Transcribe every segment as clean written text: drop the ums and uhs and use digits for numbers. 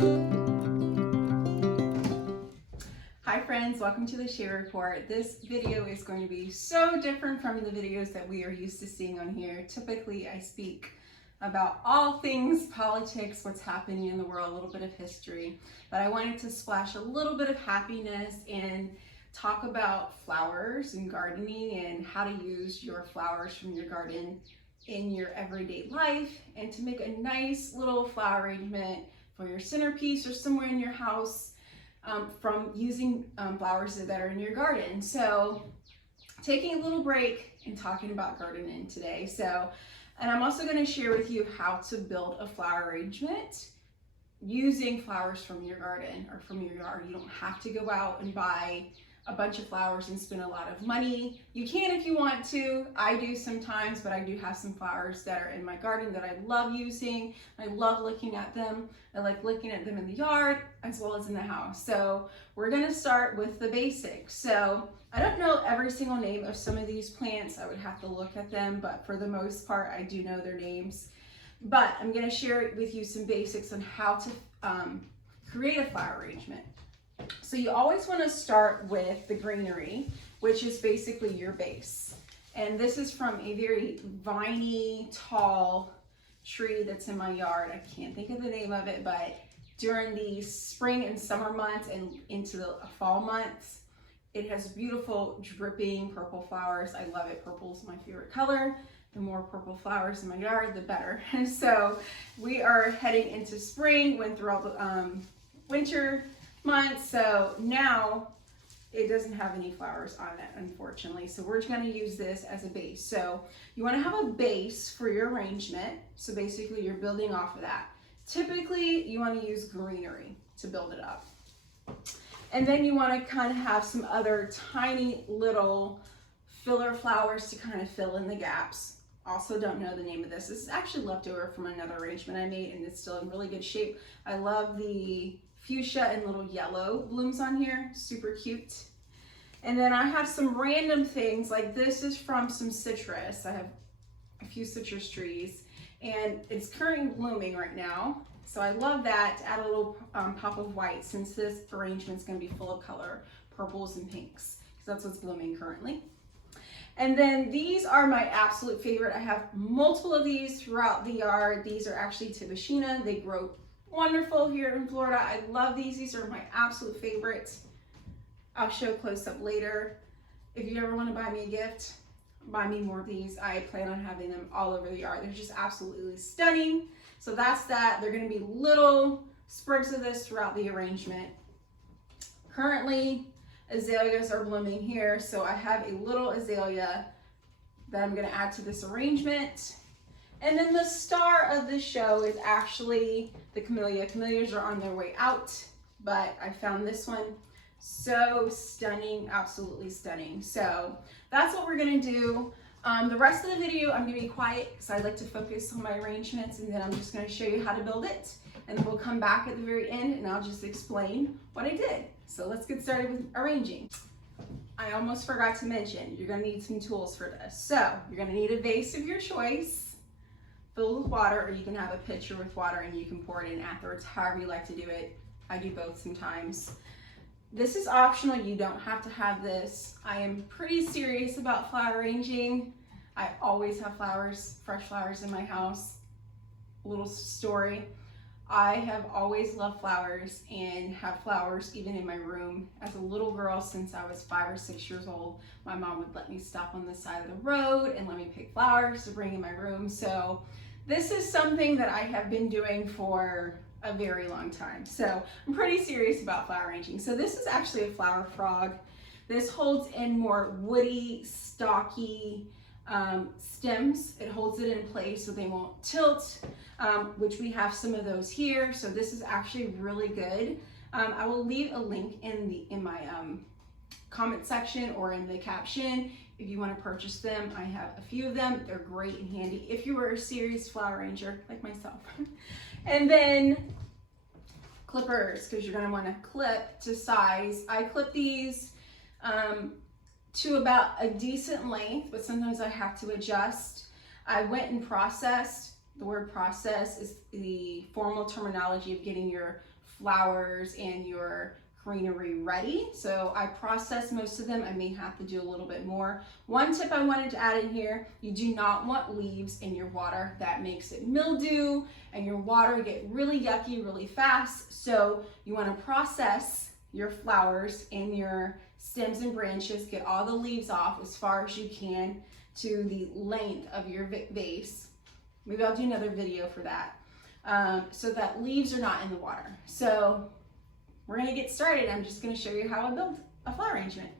Hi friends, welcome to the Share Report. This video is going to be so different from the videos that we are used to seeing on here. Typically, I speak about all things politics, what's happening in the world, a little bit of history, but I wanted to splash a little bit of happiness and talk about flowers and gardening and how to use your flowers from your garden in your everyday life and to make a nice little flower arrangement for your centerpiece or somewhere in your house from using flowers that are in your garden. So taking a little break and talking about gardening today. And I'm also going to share with you how to build a flower arrangement using flowers from your garden or from your yard. You don't have to go out and buy a bunch of flowers and spend a lot of money. You can if you want to. I do sometimes, but I do have some flowers that are in my garden that I love using. I love looking at them. I like looking at them in the yard as well as in the house. So we're gonna start with the basics. So I don't know every single name of some of these plants. I would have to look at them, but for the most part, I do know their names. But I'm gonna share with you some basics on how to create a flower arrangement. So you always want to start with the greenery, which is basically your base. And this is from a very viney, tall tree that's in my yard. I can't think of the name of it, but during the spring and summer months and into the fall months, it has beautiful dripping purple flowers. I love it. Purple is my favorite color. The more purple flowers in my yard, the better. And so we are heading into spring, went through all the winter months, so now it doesn't have any flowers on it, unfortunately. So we're going to use this as a base. So you want to have a base for your arrangement. So basically you're building off of that. Typically you want to use greenery to build it up. And then you want to kind of have some other tiny little filler flowers to kind of fill in the gaps. Also don't know the name of this. This is actually leftover from another arrangement I made and it's still in really good shape. I love the fuchsia and little yellow blooms on here, super cute. And then I have some random things, like this is from some citrus. I have a few citrus trees and it's currently blooming right now. So I love that, to add a little pop of white since this arrangement is going to be full of color, purples and pinks, because that's what's blooming currently. And then these are my absolute favorite. I have multiple of these throughout the yard. These are actually Tibouchina. They grow wonderful here in Florida. I love these. These are my absolute favorites. I'll show close up later. If you ever want to buy me a gift, buy me more of these. I plan on having them all over the yard. They're just absolutely stunning. So that's that. They're going to be little sprigs of this throughout the arrangement. Currently, azaleas are blooming here. So I have a little azalea that I'm going to add to this arrangement. And then the star of the show is actually the camellia. Camellias are on their way out, but I found this one so stunning, absolutely stunning. So that's what we're gonna do. The rest of the video, I'm gonna be quiet because I like to focus on my arrangements, and then I'm just gonna show you how to build it. And then we'll come back at the very end and I'll just explain what I did. So let's get started with arranging. I almost forgot to mention, you're gonna need some tools for this. So you're gonna need a vase of your choice, filled with water, or you can have a pitcher with water and you can pour it in afterwards, however you like to do it. I do both sometimes. This is optional, you don't have to have this. I am pretty serious about flower arranging. I always have flowers, fresh flowers in my house. A little story. I have always loved flowers and have flowers even in my room. As a little girl, since I was 5 or 6 years old, my mom would let me stop on the side of the road and let me pick flowers to bring in my room. So this is something that I have been doing for a very long time. So I'm pretty serious about flower arranging. So this is actually a flower frog. This holds in more woody, stocky stems. It holds it in place so they won't tilt, which we have some of those here. So this is actually really good. I will leave a link in my comment section or in the caption if you want to purchase them. I have a few of them. They're great and handy if you were a serious flower arranger like myself. And then clippers, because you're going to want to clip to size. I clip these to about a decent length, but sometimes I have to adjust. I went and processed. The word process is the formal terminology of getting your flowers and your greenery ready. So I processed most of them. I may have to do a little bit more. One tip I wanted to add in here, you do not want leaves in your water. That makes it mildew and your water get really yucky really fast. So you want to process your flowers and your stems and branches, get all the leaves off as far as you can to the length of your vase. Maybe I'll do another video for that. So that leaves are not in the water. So we're gonna get started. I'm just gonna show you how I build a flower arrangement.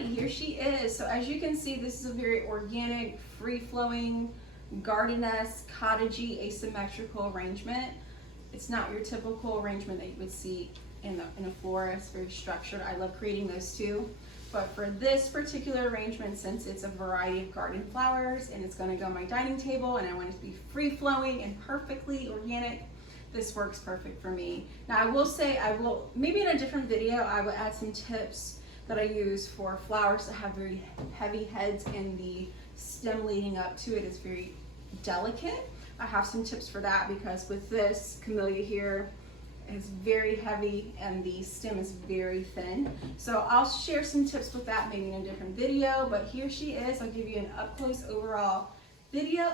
right, here she is. So as you can see, this is a very organic, free-flowing, garden-esque, cottagey, asymmetrical arrangement. It's not your typical arrangement that you would see in a florist, very structured. I love creating those too. But for this particular arrangement, since it's a variety of garden flowers and it's going to go on my dining table and I want it to be free-flowing and perfectly organic, this works perfect for me. Now I will say, maybe in a different video, I will add some tips that I use for flowers that have very heavy heads and the stem leading up to it is very delicate. I have some tips for that because with this camellia here, is very heavy and the stem is very thin. So I'll share some tips with that maybe in a different video, but here she is. I'll give you an up close overall video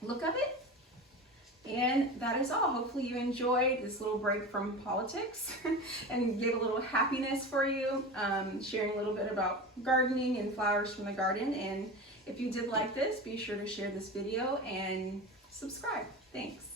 look of it. And that is all. Hopefully you enjoyed this little break from politics and gave a little happiness for you, sharing a little bit about gardening and flowers from the garden. And if you did like this, be sure to share this video and subscribe. Thanks.